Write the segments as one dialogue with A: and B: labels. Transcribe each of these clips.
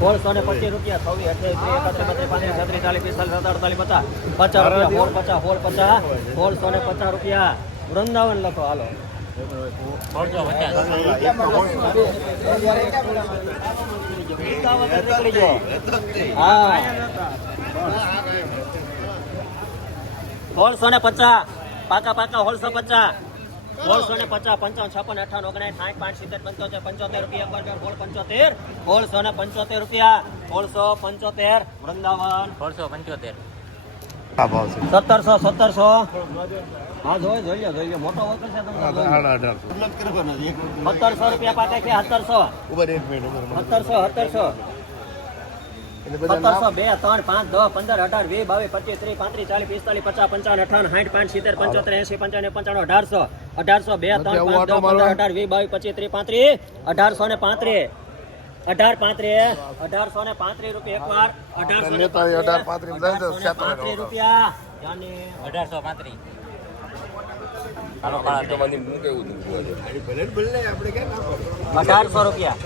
A: સોળસો ને પચીસ રૂપિયા છવ્વીસ અઠ્યાવીસ પાંત્રીસ છત્રીસ ચાલીસ પિસ્તાલીસ અડતાલીસ પચાસ. પચાસ રૂપિયા હોળ પચાસ હોળ પચાસ. સોળસો ને પચાસ રૂપિયા. વૃંદાવન લખો હાલો. નીકળી હા. સોળસો ને પચાસ. પાકા પાકા સોળસો પચાસ. સોળસો ને પચાસ પંચાવન છપ્પન અઠાવન ઓગણીસ સાઠ પાંચ સિત્તેર પંચોતેર પંચોતેર રૂપિયા એકવાર સોળ પંચોતેર ને પંચોતેર રૂપિયા સોળસો પંચોતેર વૃંદાવન
B: સોળસો પંચોતેર
A: સત્તરસો સત્તરસો હા જોઈ જોઈ મોટો સત્તરસો રૂપિયા પાટા છે સત્તરસો સત્તરસો સત્તરસો સત્તરસો બે ત્રણ પાંચ દસ પંદર અઢાર વીસ બાવીસ પચીસ ત્રીસ પાંત્રીસ ચાલીસ પિસ્તાલીસ પચાસ પંચાવન અઠાવન સાઠ પાંચ સિત્તેર પંચોતેર એસી પંચાવન પંચાણું અઢારસો અઢારસો બે ત્રણ પાંચ દસ પંદર અઢાર વીસ બાવીસ પચીસ ત્રીસ પાંત્રીસ અઢારસો ને પાંત્રીસ અઢાર પાંત્રીસ અઢારસો ને પાંત્રીસ રૂપિયા એકવાર અઢારસો ને
C: નેતાજી અઢાર પાંત્રીસ દસ દસ
A: અઢારસો ને પાંત્રીસ રૂપિયા
B: અઢારસો પાંત્રીસ.
A: અઢારસો રૂપિયા.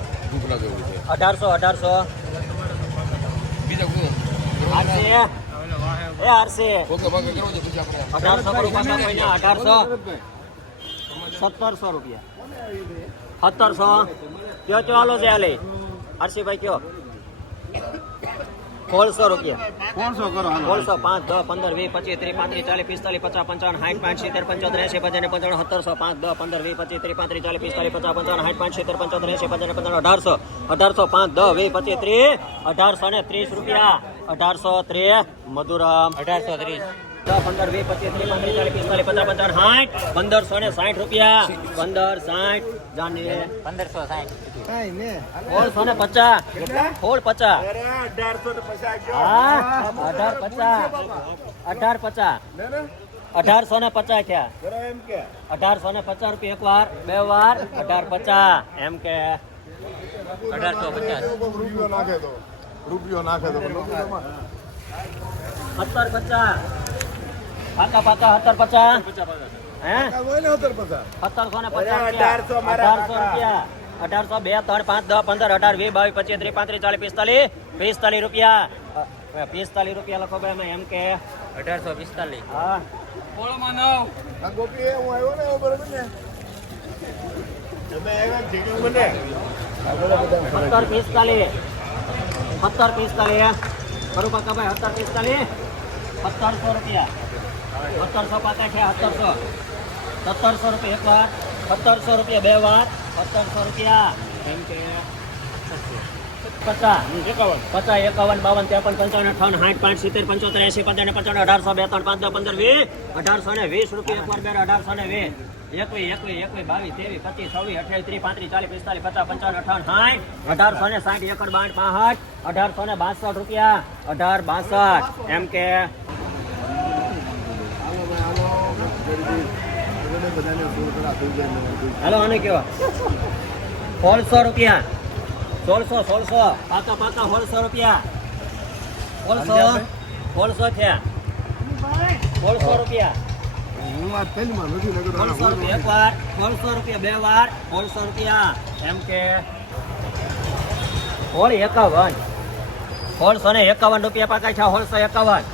A: અઢારસો અઢારસો. અઢારસો. અઢારસો. સત્તરસો રૂપિયા. સત્તરસો. કયો હાલો છે હાલે હર્ષિભાઈ કયો? સોળસો રૂપિયા.
C: કોણસો કરો
A: સોળસો પાંચ દસ પંદર વીસ પચીસ ત્રીસ પાંત્રીસ ચાલીસ પિસ્તાલીસ પચાસ પંચાવન સાઠ પાંચ સિત્તેર પંચોતેર એસી પચાસ પંચાવન સત્તરસો પાંચ દસ પંદર વીસ પચીસ ત્રીસ પાંત્રીસ ચાલીસ પિસ્તાલીસ પચાસ પંચાવન સાઠ પાંચ સિત્તેર પંચોતેર એસી પચાસ પંચાવન અઢારસો અઢારસો પાંચ દસ વીસ પચીસ ત્રીસ અઢારસો ને ત્રીસ રૂપિયા. અઢારસો ત્રીસ. મધુરામ
B: અઢારસો ત્રીસ.
A: પંદર વીસ પચીસ ત્રીસ પાંત્રીસ ચાલીસ પિસ્તાલીસ પચાસ પંચાવન સાઠ પંદરસો ને સાઠ રૂપિયા પંદર સાઠ જાણીએ
B: પંદરસો સાઠ
A: સોળસો ને પચાસ સોળ પચાસ હા અઢાર પચાસ અઢાર પચાસ અઢારસો ને પચાસ થયા અઢારસો ને પચાસ રૂપિયા એક વાર બે વાર અઢાર પચાસ એમ કે
B: અઢારસો પચાસ
C: રૂપિયો નાખે તો રૂપિયો નાખે તો
A: સત્તર પચાસ પાકા પાકા સત્તર પચાસ. હે? સત્તરસો ને પચાસ અઢારસો રૂપિયા. અઢારસો બે ત્રણ પાંચ દસ પંદર અઢાર વીસ બાવીસ પચીસ ત્રીસ પાંત્રીસ ચાલીસ પિસ્તાલીસ. પિસ્તાલીસ રૂપિયા. પિસ્તાલીસ રૂપિયા લખો ભાઈ અમે એમ કે.
B: અઢારસો પિસ્તાલીસ.
A: હા.
C: ગોપી હું આવ્યો ને બરોબર ને? તમે આવ્યા મને
A: સત્તર પિસ્તાલીસ. સત્તર પિસ્તાલીસ. પાકા ભાઈ સત્તર પિસ્તાલીસ. સત્તરસો રૂપિયા. સત્તરસો પાકા છે સત્તરસો. સત્તરસો રૂપિયા એક વાર સત્તરસો રૂપિયા બે વાર સત્તરસો રૂપિયા. એમ કે પચાસ. પચાસ એકાવન બાવન ત્રેપન પંચાવન અઠાવન સાઠ પાંચ સિત્તેર પંચોતેર એસી પંચાવન અઢારસો બે ત્રણ પાંચ દસ પંદર વીસ. અઢારસો ને વીસ રૂપિયા એક વાર બે અઢારસો ને વીસ. એકવીસ એકવીસ એકવીસ બાવીસ ત્રેવીસ પચીસ છવ્વીસ અઠ્યાવીસ ત્રીસ પાંત્રીસ ચાલીસ પિસ્તાલીસ પચાસ પંચાવન અઠાવન સાઠ. અઢારસો ને સાઠ એકડ બાઠ પાસઠ અઢારસો ને બાસઠ રૂપિયા. અઢાર બાસઠ. એમ કે હાલો આને કેવા સોળસો રૂપિયા સોળસો સોળસો પાકા પાકા સોળસો રૂપિયા સોળસો સોળસો થયા સોળસો રૂપિયા
C: હું આ તેલમાં નથી લગતો
A: સોળસો રૂપિયા એક વાર સોળસો રૂપિયા બે વાર સોળસો રૂપિયા એમ કે સોળ એકાવન સોળસો ને એકાવન રૂપિયા પાકા છે સોળસો એકાવન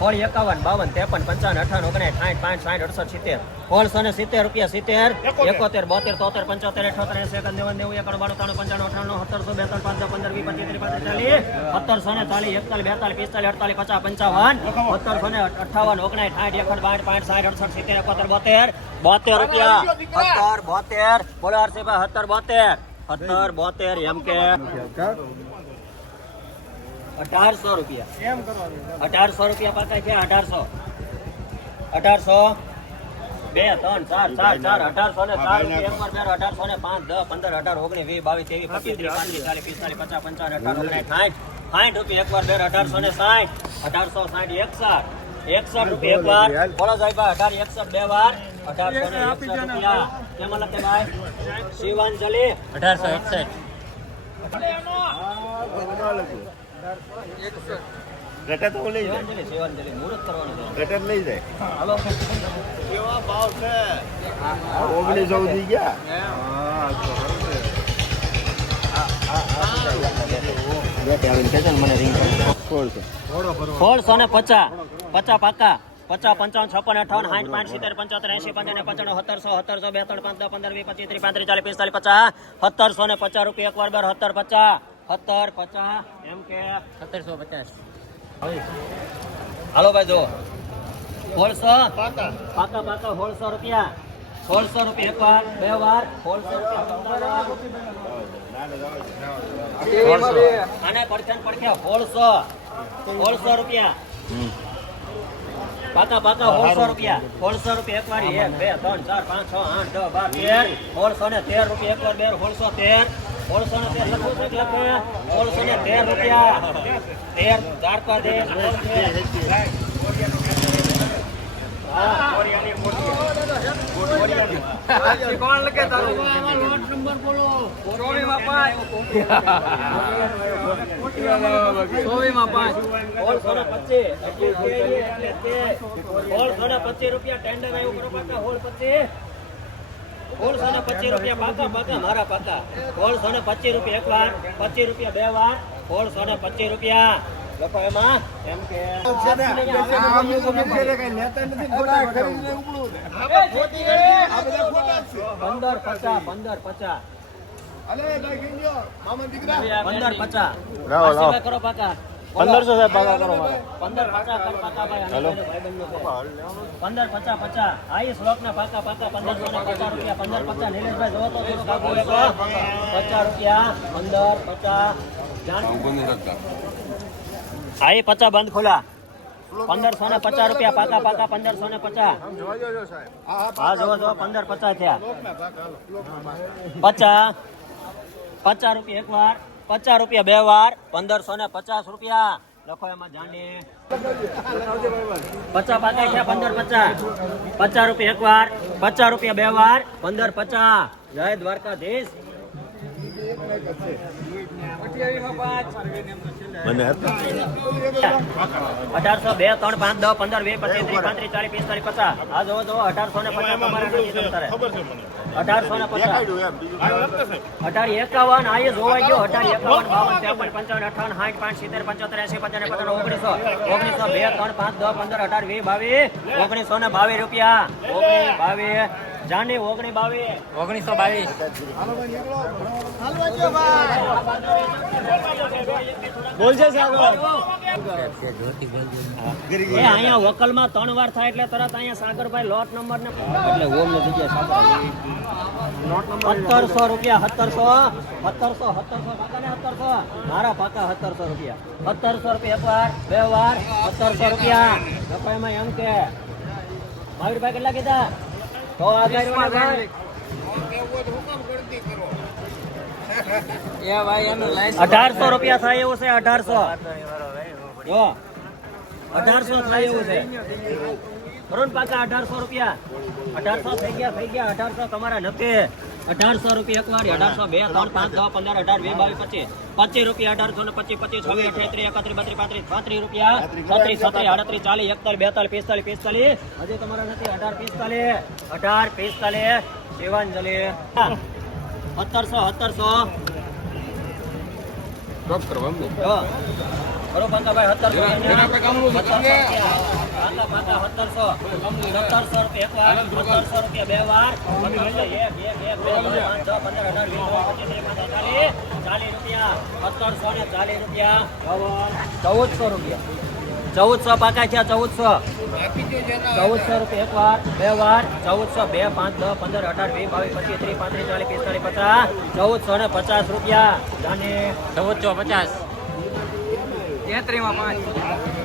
A: સોળ એકાવન બાવન ત્રેપન પંચાવન અઠાવન ઓગણીસ સાઠ પાંચ સાઠ અડસઠ સિત્તેર. સોળસો ને સિત્તેર રૂપિયા સિત્તેર એકોતેર. બોતેર તોતેર પંચોતેર અઠોતેર એસી એકન નેવું નેવું એકડ બાણું ત્રણ પંચાણું અઠાણું સત્તરસો બેતાલીસ પાંચસો પાંચ પંદર વીસ પચીસ ત્રીસ પાંત્રીસ ચાલીસ સત્તરસો ને ચાલીસ એકતાલીસ બેતાલીસ પિસ્તાલીસ અડતાલીસ પચાસ પંચાવન સત્તરસો ને અઠાવન ઓગણીસ સાઠ એકડ બાઠ પાંચ સાઠ અડસઠ સિત્તેર એકોતેર બોતેર બોતેર રૂપિયા. સત્તર બોતેર. બોલો હર્ષિભાઈ સત્તર બોતેર. સત્તર બોતેર એમ કે. અઢારસો રૂપિયા. અઢારસો રૂપિયા પાકા છે અઢારસો. અઢારસો. બે ત્રણ ચાર ચાર ચાર અઢારસો ને ચાર એક વાર બેરો અઢારસો ને પાંચ દસ પંદર અઢાર ઓગણીસ વીસ બાવીસ ત્રેવીસ પચીસ ત્રીસ પાંત્રીસ ચાલીસ પિસ્તાલીસ પચાસ પંચાવન અઢાર ઓગણીસ સાઠ. સાઠ રૂપિયા એક વાર બેરો અઢારસો ને સાઠ. અઢારસો સાઠ એકસઠ. એકસઠ રૂપિયા એક વાર બોલો સાહેબ અઢાર એકસઠ બે વાર. અઢારસો ને એકસઠ રૂપિયા. કેમ લખે ભાઈ? શિવાંજલિ.
B: અઢારસો એકસઠ.
C: ઘટે તો લઈ જાય.
A: છે.
C: ઘટે લઈ જાય.
A: હાલો.
C: ઓગણીસો થઈ ગયા?
A: આવીને કહેજો ને મને રિંગ સોળસો ને પચાસ. પચાસ પાકા. પચાસ પંચાવન છપ્પન અઠાવન સાઠ પાંચ સિત્તેર પંચોતેર એસી પંચાવન પંચાણું સત્તરસો સત્તરસો બે ત્રણ પાંચ દસ પંદર વીસ પચીસ ત્રીસ પાંત્રીસ ચાલીસ પિસ્તાલીસ પચાસ. સત્તરસો ને પચાસ રૂપિયા એક વાર બાર સત્તર પચાસ. સત્તર પચાસ એમ કે.
B: સત્તરસો પચાસ.
A: હાલો ભાઈ જો. સોળસો.
C: પાકા.
A: પાકા પાકા સોળસો રૂપિયા. સોળસો રૂપિયા એક વાર બે વાર. સોળસો રૂપિયા આને પડખે પડખે સોળસો. સોળસો રૂપિયા. પાકા પાકા સોળસો રૂપિયા. સોળસો રૂપિયા એક વાર એક બે ત્રણ ચાર પાંચ છ આઠ દસ બાર તેર. સોળસો ને તેર રૂપિયા એક વાર બે સોળસો તેર. સોળસો ને પચીસ એટલે તે, એટલે તે. સોળસો ને પચીસ. રૂપિયા ટેન્ડર આવ્યું કરો પાકા હોળ પચીસ? સોળસો ને પચીસ રૂપિયા પાકા પાકા મારા પાકા. સોળસો ને પચીસ રૂપિયા એક વાર પચીસ રૂપિયા બે વાર સોળસો ને પચીસ રૂપિયા. લખો એમાં એમ કે પંદર પચાસ પંદર પચાસ પંદર. કરો પાકા.
C: પંદરસો સાહેબ પાકા કરો મારે
A: પંદર પચાસ કર પાકા ભાઈ અને પેલો ભાઈબંધનો છે. પંદર પચાસ પચાસ આ ઈ શ્લોક ના પાકા પાકા પંદરસો ને પચાસ રૂપિયા પંદર પચાસ નિલેશભાઈ જોવો તો થોડુંક આગળ વેચો. પચાસ રૂપિયા પંદર પચાસ જાણ આ ઈ પચાસ બંધ ખોલા પંદરસો ને પચાસ રૂપિયા પાકા પાકા પંદરસો ને પચાસ હા જોવો જો પંદર પચાસ થયા પચાસ પચાસ રૂપિયા એક વાર પચાસ રૂપિયા બે વાર, પંદરસો ને પચાસ રૂપિયા. લખો એમાં જાણી. પચાસ પાકા છે, પંદર પચાસ. પચાસ રૂપિયા એક વાર, પચાસ રૂપિયા બે વાર, પંદર પચાસ. જય દ્વારકાધીશ. અઢારસો બે ત્રણ પાંચ દસ પંદર વીસ પચીસ ત્રીસ પાંત્રીસ ચાલીસ પિસ્તાલીસ પચાસ. આ જોવો જોવો અઢારસો ને પચાસ. અઢારસો ને પચાસ. અઢાર એકાવન આ એ જોવાઈ ગયો અઢાર એકાવન બાવન ત્રેપન પંચાવન અઠાવન સાઠ પાંચ સિત્તેર પંચોતેર એસી પંચાવન પંચાવન ઓગણીસો. ઓગણીસો બે ત્રણ પાંચ દસ પંદર અઢાર વીસ બાવીસ. ઓગણીસો ને બાવીસ રૂપિયા. ઓગણીસ બાવીસ. જાની ઓગણીસ બાવીસ.
B: ઓગણીસો બાવીસ.
A: અહીંયા વકલમાં ત્રણ વાર થાય એટલે તરત અહીંયા સાગરભાઈ લોટ નંબર ને એટલે ઓમની જગ્યાએ સાગર સત્તરસો રૂપિયા સત્તરસો સત્તરસો સત્તરસો પાકા ને સત્તરસો. મારા પાકા સત્તરસો રૂપિયા. સત્તરસો રૂપિયા એક વાર બે વાર સત્તરસો રૂપિયા. લખો એમ કે મયુરભાઈ કેટલા કીધા? તો ભાઈ અઢારસો રૂપિયા થાય એવું છે અઢારસો. જો. અઢારસો થાય એવું છે. પાકા અઢારસો રૂપિયા. અઢારસો થઈ ગયા થઈ ગયા અઢારસો તમારા નથી અઢારસો રૂપિયા એકવાર અઢારસો બે ત્રણ પાંચ દસ પંદર અઢાર બે બાવીસ પચીસ. પચીસ રૂપિયા અઢારસો ને પચીસ પચીસ છવ્વીસ અઠ્યાત્રીસ એકત્રીસ બત્રીસ પાંત્રીસ પાંત્રીસ રૂપિયા. છત્રીસ છત્રીસ આડત્રીસ ચાલીસ એકતાલીસ બેતાલીસ પિસ્તાલીસ પિસ્તાલીસ. હજી તમારા નથી અઢાર પિસ્તાલીસ. અઢાર પિસ્તાલીસ. શિવાંજલિ સત્તરસો સત્તરસો. જો. બરો પાકાભાઈ સત્તરસો. પાકા પાકા સત્તરસો. સત્તરસો. રૂપિયા એક વાર સત્તરસો રૂપિયા બે વાર. એક એક એક બે પાંચ છ પંદર અઢાર વીસ ચાલીસ રૂપિયા. સત્તરસો ને ચાલીસ રૂપિયા. ચૌદસો રૂપિયા. ચૌદસો પાકા છે ચૌદસો ચૌદસો રૂપિયા એક વાર બે વાર ચૌદસો બે પાંચ દસ પંદર અઢાર વીસ બાવીસ પચીસ ત્રીસ પાંત્રીસ ચાલીસ પિસ્તાલીસ પચાસ ચૌદસો ને પચાસ રૂપિયા અને
B: ચૌદસો પચાસ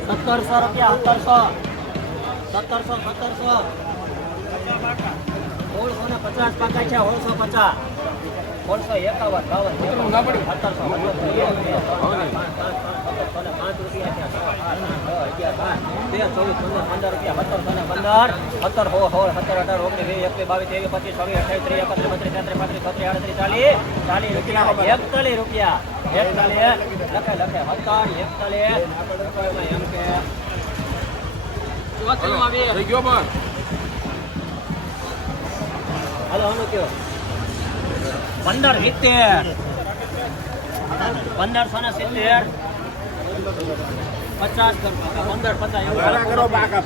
A: સત્તરસો રૂપિયા સત્તરસો સત્તરસો સત્તરસો સોળસો ને પચાસ પાકા છે સોળસો પચાસ સોળસો એકાવન બાવન સત્તરસો પાંચ રૂપિયા ચોવીસ પંદર પંદર રૂપિયા. સત્તર હો સોળ સત્તર અઢાર ઓગણીસ વીસ એકવીસ બાવીસ ત્રેવીસ પચીસ છવ્વીસ અઠાવીસ ત્રીસ એકત્રીસ બત્રીસ તેત્રીસ પાંત્રીસ છત્રીસ આડત્રીસ ચાલીસ. ચાલીસ રૂપિયા. એકતાલીસ રૂપિયા. એકતાલીસ. લખે લખે. સત્તર એકતાલીસ. એમાં કે હાલો આનું કયો? પંદર સિત્તેર. પંદરસો ને સિત્તેર. પચાસ પંદર પચાસ.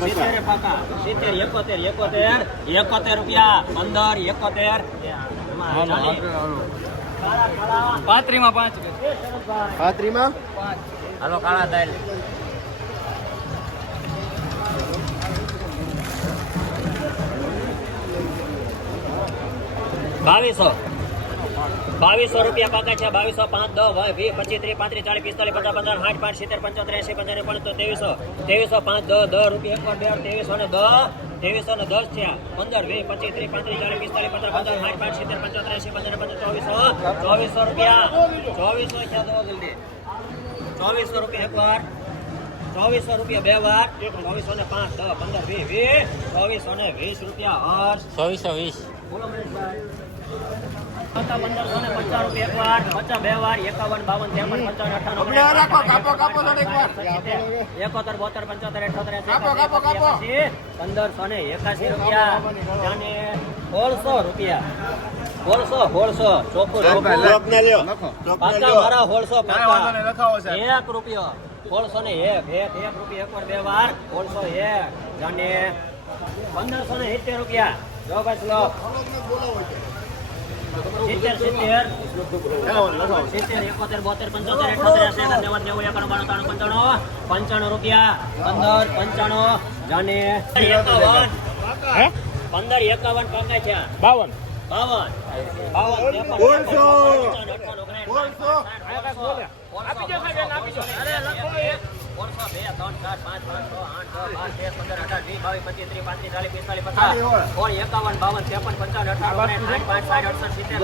A: સિત્તેર પાકા સિત્તેર એકોતેર એકોતેર એકોતેર રૂપિયા. પંદર એકોતેર.
B: પાંત્રીમાં પાંચ
C: પાંત્રીમાં?
B: હાલો કાળા દાલ
A: બાવીસો. બાવીસો રૂપિયા પાકા છે બાવીસો પાંચ દસ વીસ વીસ પચીસ ત્રીસ પાંત્રીસ ચાલીસ પિસ્તાલીસ પચાસ પચાસ સાઠ પાંચ સિત્તેર પંચોતેર એસી પંચાણું પંચોતેર ત્રેવીસો ત્રેવીસો પાંચ દસ દસ રૂપિયા એક બે ત્રેવીસો ને દસ ત્રેવીસો ને દસ થયા પંદર વીસ પચીસ ત્રીસ પાંત્રીસ ચાલીસ પિસ્તાલીસ પચાસ પચાસ સાઠ પાંચ સિત્તેર પંચોતેર એસી પંચાણું પંચોતેર ચોવીસો ચોવીસો રૂપિયા ચોવીસો થયા દો જલ્દી ચોવીસો રૂપિયા એક વાર ચોવીસો રૂપિયા બે વાર ચોવીસો ને પાંચ દસ પંદર વીસ વીસ ચોવીસો ને વીસ રૂપિયા હર્ષ
B: ચોવીસો વીસ
A: બોલો મહેશભાઈ. પંચોતેર પંદરસો ને એકાસી રૂપિયા રૂપિયા સોળસો સોળસો ચોખ્ખું પાકા મારા
C: લખાવો સાહેબ.
A: એક રૂપિયો સોળસો ને એક એક એક રૂપિયા એક વાર બે વાર એક અને પંદરસો ને સિત્તેર રૂપિયા જો બસ લો સિત્તેર સિત્તેર સિત્તેર એકોતેર બોતેર પંચોતેર અઠોતેર એકાવન નેવું નેવું એકાણું બાણું ત્રાણું પંચાણું પંચાણું રૂપિયા પંદર પંચાણું જાને એકાવન પંદર એકાવન પાકા છે
C: બાવન
A: બાવન બાવન
C: બોલશો.
A: પોણસો, બે, ત્રણ, ચાર, પાંચ, પાંચ, છ, આઠ, દસ, બાર, તેર, પંદર, અઢાર, વીસ, બાવીસ, પચીસ, ત્રીસ, પાંત્રીસ, ચાલીસ, પિસ્તાલીસ, પચાસ, સોળ, એકાવન, બાવન, ત્રેપન, પંચાવન, અઠાવન, સાઠ, પાંચ, સાઠ, અડસઠ, સિત્તેર.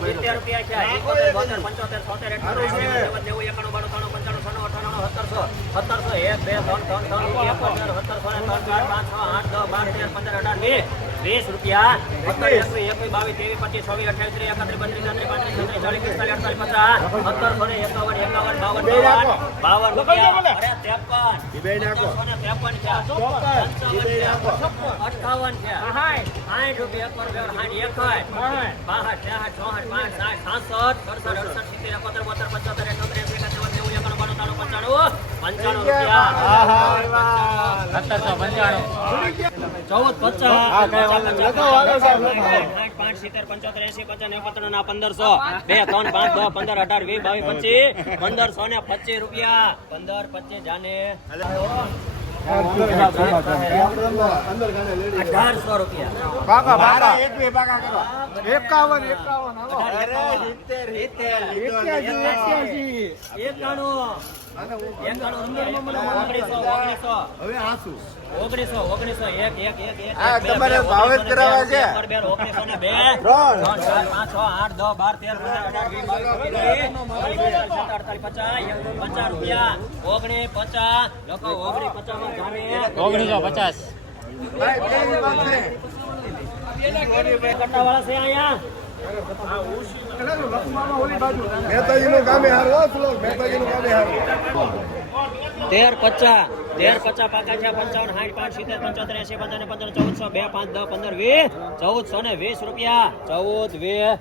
A: સિત્તેર રૂપિયા છે, એકોતેર, બોતેર, પંચોતેર, છોતેર, એંસી, નેવું, એકાણું, બાણું, ત્રાણું, પંચાણું, છન્નું, અઠ્ઠાણું, સત્તરસો, સત્તરસો, એક, બે, ત્રણ, ત્રણ, ત્રણ સત્તરસો ને ત્રણ, ચાર, પાંચ, છ, આઠ, દસ, બાર, તેર, પંદર, અઢાર, વીસ, વીસ રૂપિયા સત્તર, એકવીસ, એકવીસ, બાવીસ, ત્રેવીસ, પચીસ, છવ્વીસ, અઠ્યાવીસ, ત્રીસ, એકત્રીસ, બત્રીસ, તેત્રીસ, પાંત્રીસ, છત્રીસ, ચાલીસ, પિસ્તાલીસ, અડતાલીસ, પચાસ, સત્તરસો ને એકાવન, એકાવન, બાવન, બાવન, રૂપિયા. ત્રેપન. ત્રેપન છે.
C: બે
A: છે. સાઠ રૂપિયા એક બે, સાઠ, એકસઠ. બાસઠ, ત્રેસઠ, ચોસઠ, પાંચ, સાઠ, સાતસઠ, સડસઠ, અડસઠ, સિત્તેર, એકોતેર, બોતેર, પંચોતેર, એકોતેર, એકાસી, નેવું, એકાણું, બાણું, ત્રાણું, પંચાણું, પંચાણું રૂપિયા
B: સત્તરસો પંચાણું
A: ચૌદ પચાસ સિત્તેર પંચોતેર એસી પચાસ પંચાણું ના પંદરસો બે ત્રણ પાંચ દસ પંદર અઢાર વીસ બાવીસ પચીસ પંદરસો ને પચીસ રૂપિયા પંદર પચીસ જાને અઢારસો રૂપિયા
C: એકાવન.
A: એકાણું એકાણું રૂપિયા ઓગણીસો ઓગણીસો
C: હવે
A: ઓગણીસો ઓગણીસો એક એક એક એક
C: આ તમારે ભાવે જ કરાવવા છે.
A: ઓગણીસો ને બે
C: ત્રણ.
A: ત્રણ, ચાર, પાંચ, છ, આઠ, દસ, બાર, તેર, પચીસ, રૂપિયા ઓગણીસ પચાસ લખો ઓગણીસ પચાસમાં
B: ઓગણીસો પચાસ
C: છે
A: અહીંયા
C: મહેતાજીનું ગામે હારું મહેતાજીનું ગામે હારું
A: તેર પચાસ તેર પચાસ પાકા છે, પંચાવન, સાઠ, પાંચ, સિત્તેર, પંચોતેર એસી પંચાવન પંદર, ચૌદસો, બે, પાંચ, દસ, પંદર, વીસ, ચૌદસો ને વીસ રૂપિયા. ચૌદ, વીસ.